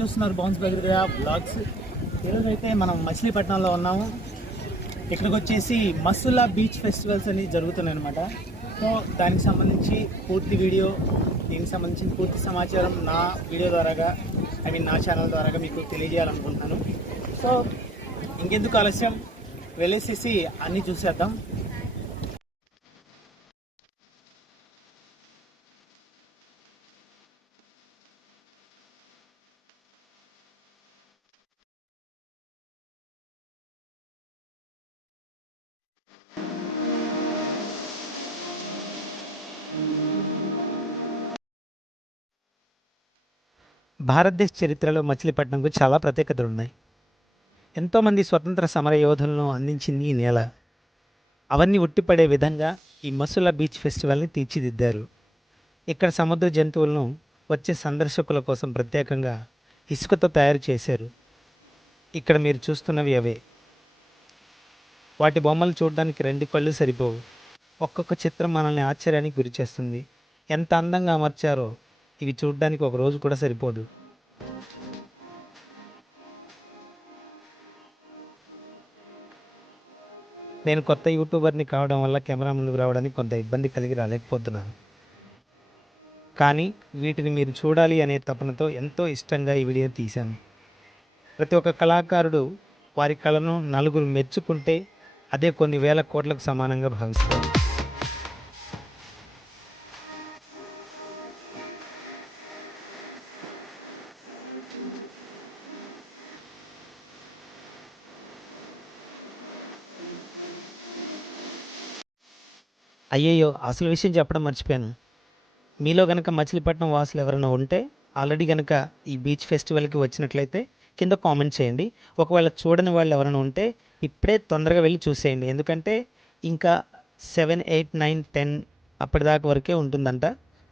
చూస్తున్నారు bounce బెదరియా blogs. ఈరోజు అయితే మనం మచిలీపట్నంలో ఉన్నాము. ఇక్కడికి వచ్చేసి మస్సులా బీచ్ ఫెస్టివల్స్ అని జరుగుతున్నాయి అనమాట. సో దానికి సంబంధించి పూర్తి వీడియో, దీనికి సంబంధించిన పూర్తి సమాచారం నా వీడియో ద్వారాగా, నా ఛానల్ ద్వారాగా మీకు తెలియజేయాలనుకుంటున్నాను. సో ఇంకెందుకు ఆలస్యం, వెళ్ళేసేసి అన్నీ చూసేద్దాం. భారతదేశ చరిత్రలో మచిలీపట్నంకు చాలా ప్రత్యేకతలు ఉన్నాయి. ఎంతోమంది స్వతంత్ర సమర యోధులను అందించింది ఈ నేల. అవన్నీ ఉట్టిపడే విధంగా ఈ మసులా బీచ్ ఫెస్టివల్ని తీర్చిదిద్దారు. ఇక్కడ సముద్ర జంతువులను వచ్చే సందర్శకుల కోసం ప్రత్యేకంగా ఇసుకతో తయారు చేశారు. ఇక్కడ మీరు చూస్తున్నవి అవే. వాటి బొమ్మలు చూడడానికి 2 కళ్ళు సరిపోవు. ఒక్కొక్క చిత్రం మనల్ని ఆశ్చర్యానికి గురిచేస్తుంది. ఎంత అందంగా అమర్చారో ఇవి చూడడానికి ఒక రోజు కూడా సరిపోదు. నేను కొత్త యూట్యూబర్ని కావడం వల్ల కెమెరా ముందుకు రావడానికి కొంత ఇబ్బంది కలిగి రాలేకపోతున్నాను. కానీ వీటిని మీరు చూడాలి అనే తపనతో ఎంతో ఇష్టంగా ఈ వీడియో తీశాను. ప్రతి ఒక్క కళాకారుడు వారి కళను నలుగురు మెచ్చుకుంటే అదే కొన్ని వేల కోట్లకు సమానంగా భావిస్తారు. అయ్యయ్యో, అసలు విషయం చెప్పడం మర్చిపోయాను. మీలో కనుక మచిలీపట్నం వాసులు ఎవరైనా ఉంటే, ఆల్రెడీ కనుక ఈ బీచ్ ఫెస్టివల్కి వచ్చినట్లయితే కింద కామెంట్ చేయండి. ఒకవేళ చూడని వాళ్ళు ఎవరైనా ఉంటే ఇప్పుడే తొందరగా వెళ్ళి చూసేయండి. ఎందుకంటే ఇంకా 7, 8, 9, 10 అప్పటిదాకా వరకే ఉంటుందంట.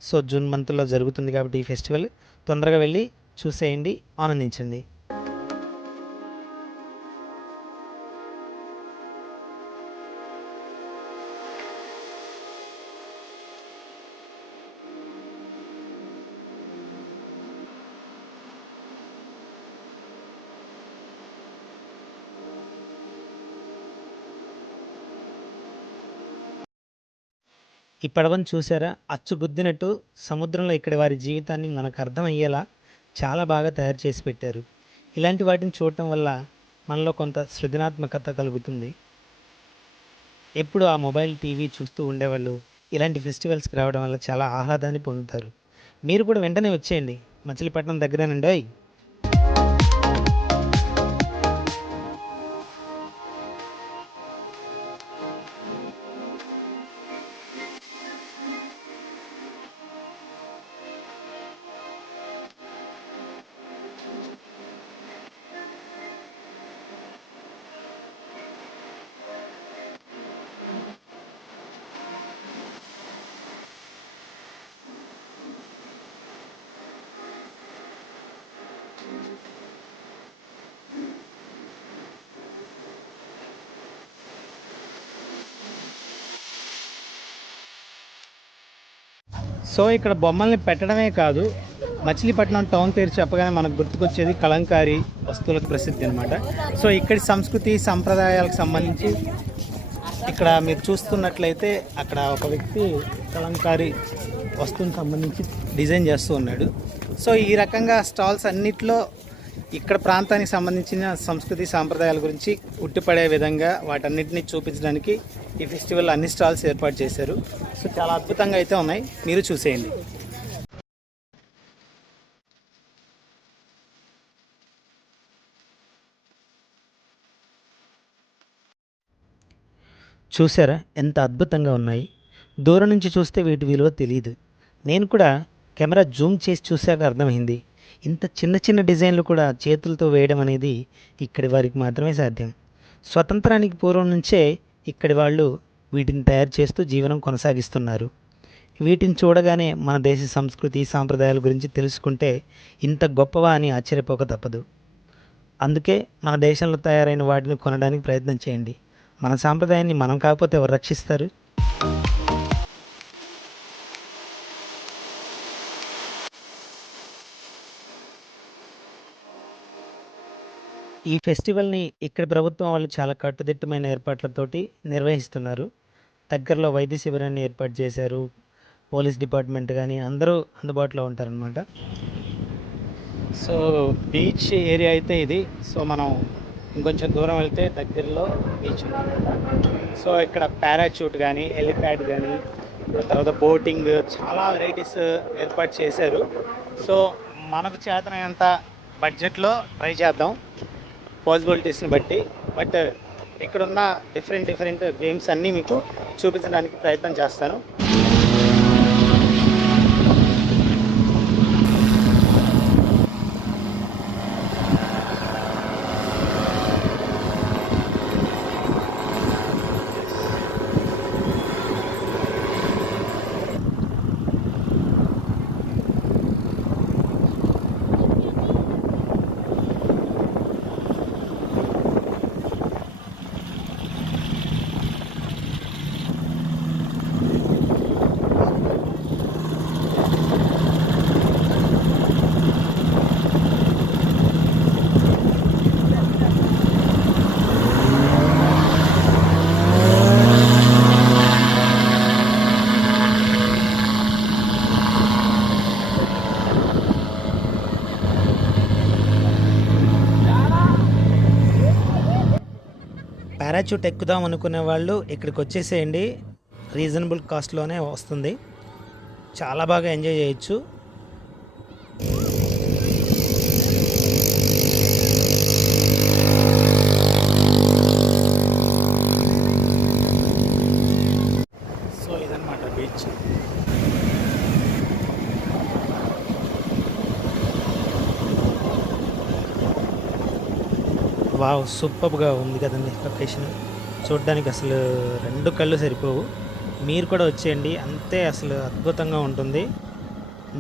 సో జూన్ మంత్లో జరుగుతుంది కాబట్టి ఈ ఫెస్టివల్ తొందరగా వెళ్ళి చూసేయండి, ఆనందించండి. ఈ పడవను చూసారా? అచ్చుగుద్దినట్టు సముద్రంలో ఇక్కడి వారి జీవితాన్ని మనకు అర్థమయ్యేలా చాలా బాగా తయారు చేసి పెట్టారు. ఇలాంటి వాటిని చూడటం వల్ల మనలో కొంత సృజనాత్మకత కలుగుతుంది. ఎప్పుడు ఆ మొబైల్, టీవీ చూస్తూ ఉండేవాళ్ళు ఇలాంటి ఫెస్టివల్స్కి రావడం వల్ల చాలా ఆహ్లాదాన్ని పొందుతారు. మీరు కూడా వెంటనే వచ్చేయండి, మచిలీపట్నం దగ్గరేనండి. సో ఇక్కడ బొమ్మల్ని పెట్టడమే కాదు, మచిలీపట్నం టౌన్ పేరు చెప్పగానే మనకు గుర్తుకొచ్చేది కలంకారీ వస్తువులకు ప్రసిద్ధి అనమాట. సో ఇక్కడి సంస్కృతి సంప్రదాయాలకు సంబంధించి ఇక్కడ మీరు చూస్తున్నట్లయితే అక్కడ ఒక వ్యక్తి కలంకారీ వస్తువుని సంబంధించి డిజైన్ చేస్తూ ఉన్నాడు. సో ఈ రకంగా స్టాల్స్ అన్నిట్లో ఇక్కడ ప్రాంతానికి సంబంధించిన సంస్కృతి సాంప్రదాయాల గురించి ఉట్టిపడే విధంగా వాటన్నిటిని చూపించడానికి ఈ ఫెస్టివల్ అన్ని స్టాల్స్ ఏర్పాటు చేశారు. సో చాలా అద్భుతంగా అయితే ఉన్నాయి, మీరు చూసేయండి. చూసారా ఎంత అద్భుతంగా ఉన్నాయి? దూరం నుంచి చూస్తే వీటి విలువ తెలియదు. నేను కూడా కెమెరా జూమ్ చేసి చూశాక అర్థమైంది. ఇంత చిన్న చిన్న డిజైన్లు కూడా చేతులతో వేయడం అనేది ఇక్కడి వారికి మాత్రమే సాధ్యం. స్వతంత్రానికి పూర్వం నుంచే ఇక్కడి వాళ్ళు వీటిని తయారు చేస్తూ జీవనం కొనసాగిస్తున్నారు. వీటిని చూడగానే మన దేశ సంస్కృతి సాంప్రదాయాల గురించి తెలుసుకుంటే ఇంత గొప్పవా అని ఆశ్చర్యపోక తప్పదు. అందుకే మన దేశంలో తయారైన వాటిని కొనడానికి ప్రయత్నం చేయండి. మన సాంప్రదాయాన్ని మనం కాకపోతే ఎవరు రక్షిస్తారు? ఈ ఫెస్టివల్‌ని ఇక్కడి ప్రభుత్వం వాళ్ళు చాలా కట్టుదిట్టమైన ఏర్పాట్లతోటి నిర్వహిస్తున్నారు. దగ్గరలో వైద్య శిబిరాన్ని ఏర్పాటు చేశారు. పోలీస్ డిపార్ట్‌మెంట్ గాని అందరూ అందుబాటులో ఉంటారనమాట. సో, బీచ్ ఏరియా అయితే ఇది. సో, మనం ఇంకొంచెం దూరం వెళ్తే దగ్గరలో బీచ్ ఉందనమాట. సో, ఇక్కడ పారాచూట్ గానీ, హెలిప్యాడ్ గానీ, తర్వాత బోటింగ్ చాలా వెరైటీస్ ఏర్పాటు చేశారు. సో, మనకు చేతనైనంత బడ్జెట్‌లో ట్రై చేద్దాం పాసిబిలిటీస్‌ని బట్టి. బట్ ఇక్కడున్న డిఫరెంట్ గేమ్స్ అన్నీ మీకు చూపించడానికి ప్రయత్నం చేస్తాను. పారాచూట్ ఎక్కుదాం అనుకునే వాళ్ళు ఇక్కడికి వచ్చేసేయండి. రీజనబుల్ కాస్ట్‌లోనే వస్తుంది. చాలా బాగా ఎంజాయ్ చేయొచ్చు. సో, ఇదన్నమాట బీచ్. వావ్! సూపర్బ్‌గా ఉంది కదండీ లొకేషన్. చూడ్డానికి అసలు 2 కళ్ళు సరిపోవు. మీరు కూడా వచ్చేయండి. అంతే అసలు అద్భుతంగా ఉంటుంది.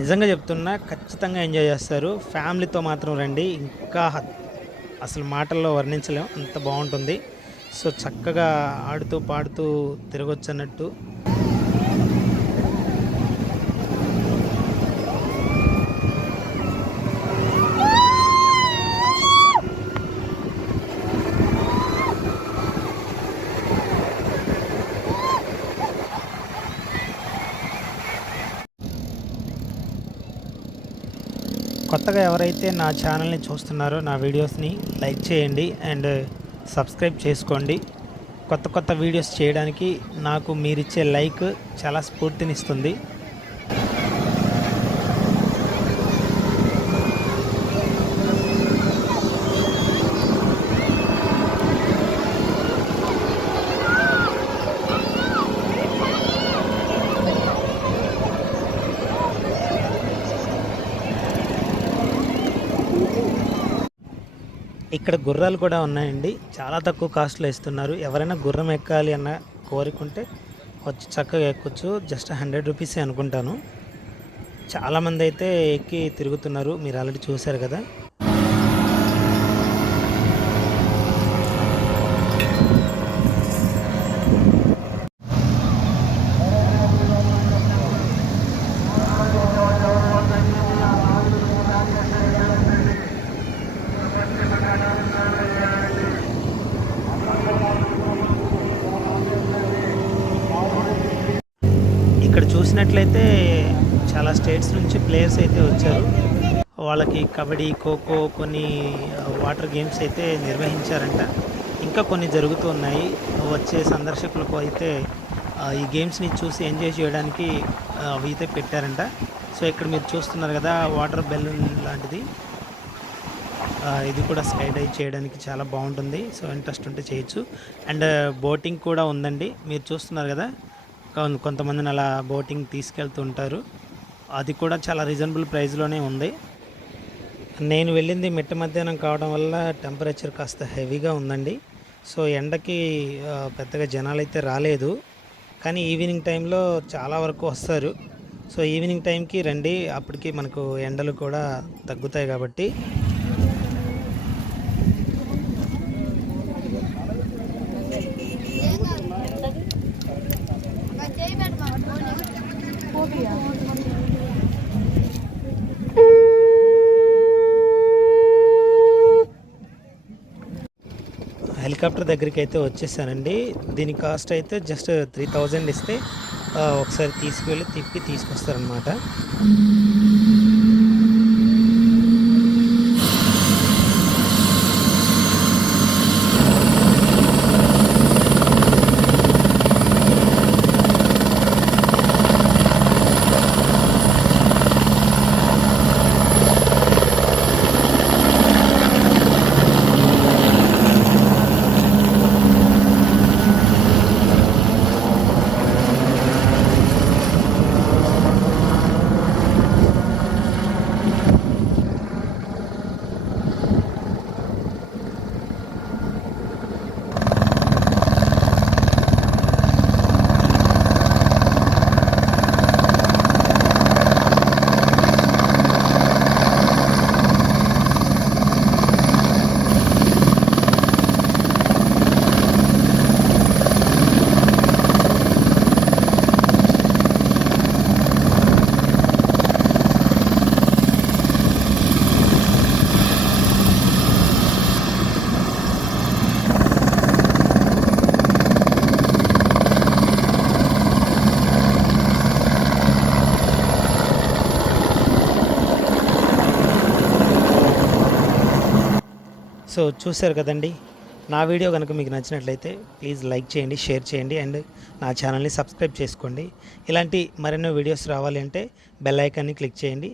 నిజంగా చెప్తున్నా ఖచ్చితంగా ఎంజాయ్ చేస్తారు. ఫ్యామిలీతో మాత్రం రండి. ఇంకా అసలు మాటల్లో వర్ణించలేం. అంత బావుంటుంది. సో, చక్కగా ఆడుతూ, పాడుతూ తిరగొచ్చన్నట్టు. కొత్తగా ఎవరైతే నా ఛానల్‌ని చూస్తున్నారో నా వీడియోస్‌ని లైక్ చేయండి అండ్ సబ్స్క్రైబ్ చేసుకోండి. కొత్త వీడియోస్ చేయడానికి నాకు మీరిచ్చే లైక్ చాలా స్ఫూర్తినిస్తుంది. ఇక్కడ గుర్రాలు కూడా ఉన్నాయండి. చాలా తక్కువ కాస్ట్‌లో ఇస్తున్నారు. ఎవరైనా గుర్రం ఎక్కాలి అన్న కోరికుంటే వచ్చి చక్కగా ఎక్కొచ్చు. జస్ట్ 100 రూపీసే అనుకుంటాను. చాలామంది అయితే ఎక్కి తిరుగుతున్నారు. మీరు ఆల్రెడీ చూశారు కదా! ఇక్కడ చూసినట్లయితే చాలా స్టేట్స్ నుంచి ప్లేయర్స్ అయితే వచ్చారు. వాళ్ళకి కబడ్డీ, ఖోఖో కొన్ని వాటర్ గేమ్స్ అయితే నిర్వహించారంట. ఇంకా కొన్ని జరుగుతూ ఉన్నాయి. వచ్చే సందర్శకులకు అయితే ఈ గేమ్స్‌ని చూసి ఎంజాయ్ చేయడానికి అవి అయితే పెట్టారంట. సో, ఇక్కడ మీరు చూస్తున్నారు కదా! వాటర్ బెలూన్ లాంటిది. ఇది కూడా స్కై డైవ్ చేయడానికి చాలా బాగుంటుంది. సో, ఇంట్రెస్ట్ ఉంటే చేయొచ్చు. అండ్ బోటింగ్ కూడా ఉందండి. మీరు చూస్తున్నారు కదా! కొంతమందిని అలా బోటింగ్ తీసుకెళ్తూ ఉంటారు. అది కూడా చాలా రీజనబుల్ ప్రైస్‌లోనే ఉంది. నేను వెళ్ళింది మిట్ట మధ్యాహ్నం కావడం వల్ల టెంపరేచర్ కాస్త హెవీగా ఉందండి. సో, ఎండకి పెద్దగా జనాలైతే రాలేదు. కానీ ఈవినింగ్ టైంలో చాలా వరకు వస్తారు. సో, ఈవినింగ్ టైంకి రండి. అప్పటికి మనకు ఎండలు కూడా తగ్గుతాయి కాబట్టి. హెలికాప్టర్ దగ్గరికి అయితే వచ్చేసానండి. దీని కాస్ట్ అయితే జస్ట్ 3000 ఇస్తే ఒకసారి తీసుకువెళ్ళి తిప్పి తీసుకొస్తారనమాట. సో చూశారు కదండి. నా వీడియో కనుక మీకు నచ్చినట్లయితే ప్లీజ్ లైక్ చేయండి, షేర్ చేయండి అండ్ నా ఛానల్ని సబ్స్క్రైబ్ చేసుకోండి. ఇలాంటి మరెన్నో వీడియోస్ రావాలి అంటే బెల్ ఐకాన్ని క్లిక్ చేయండి.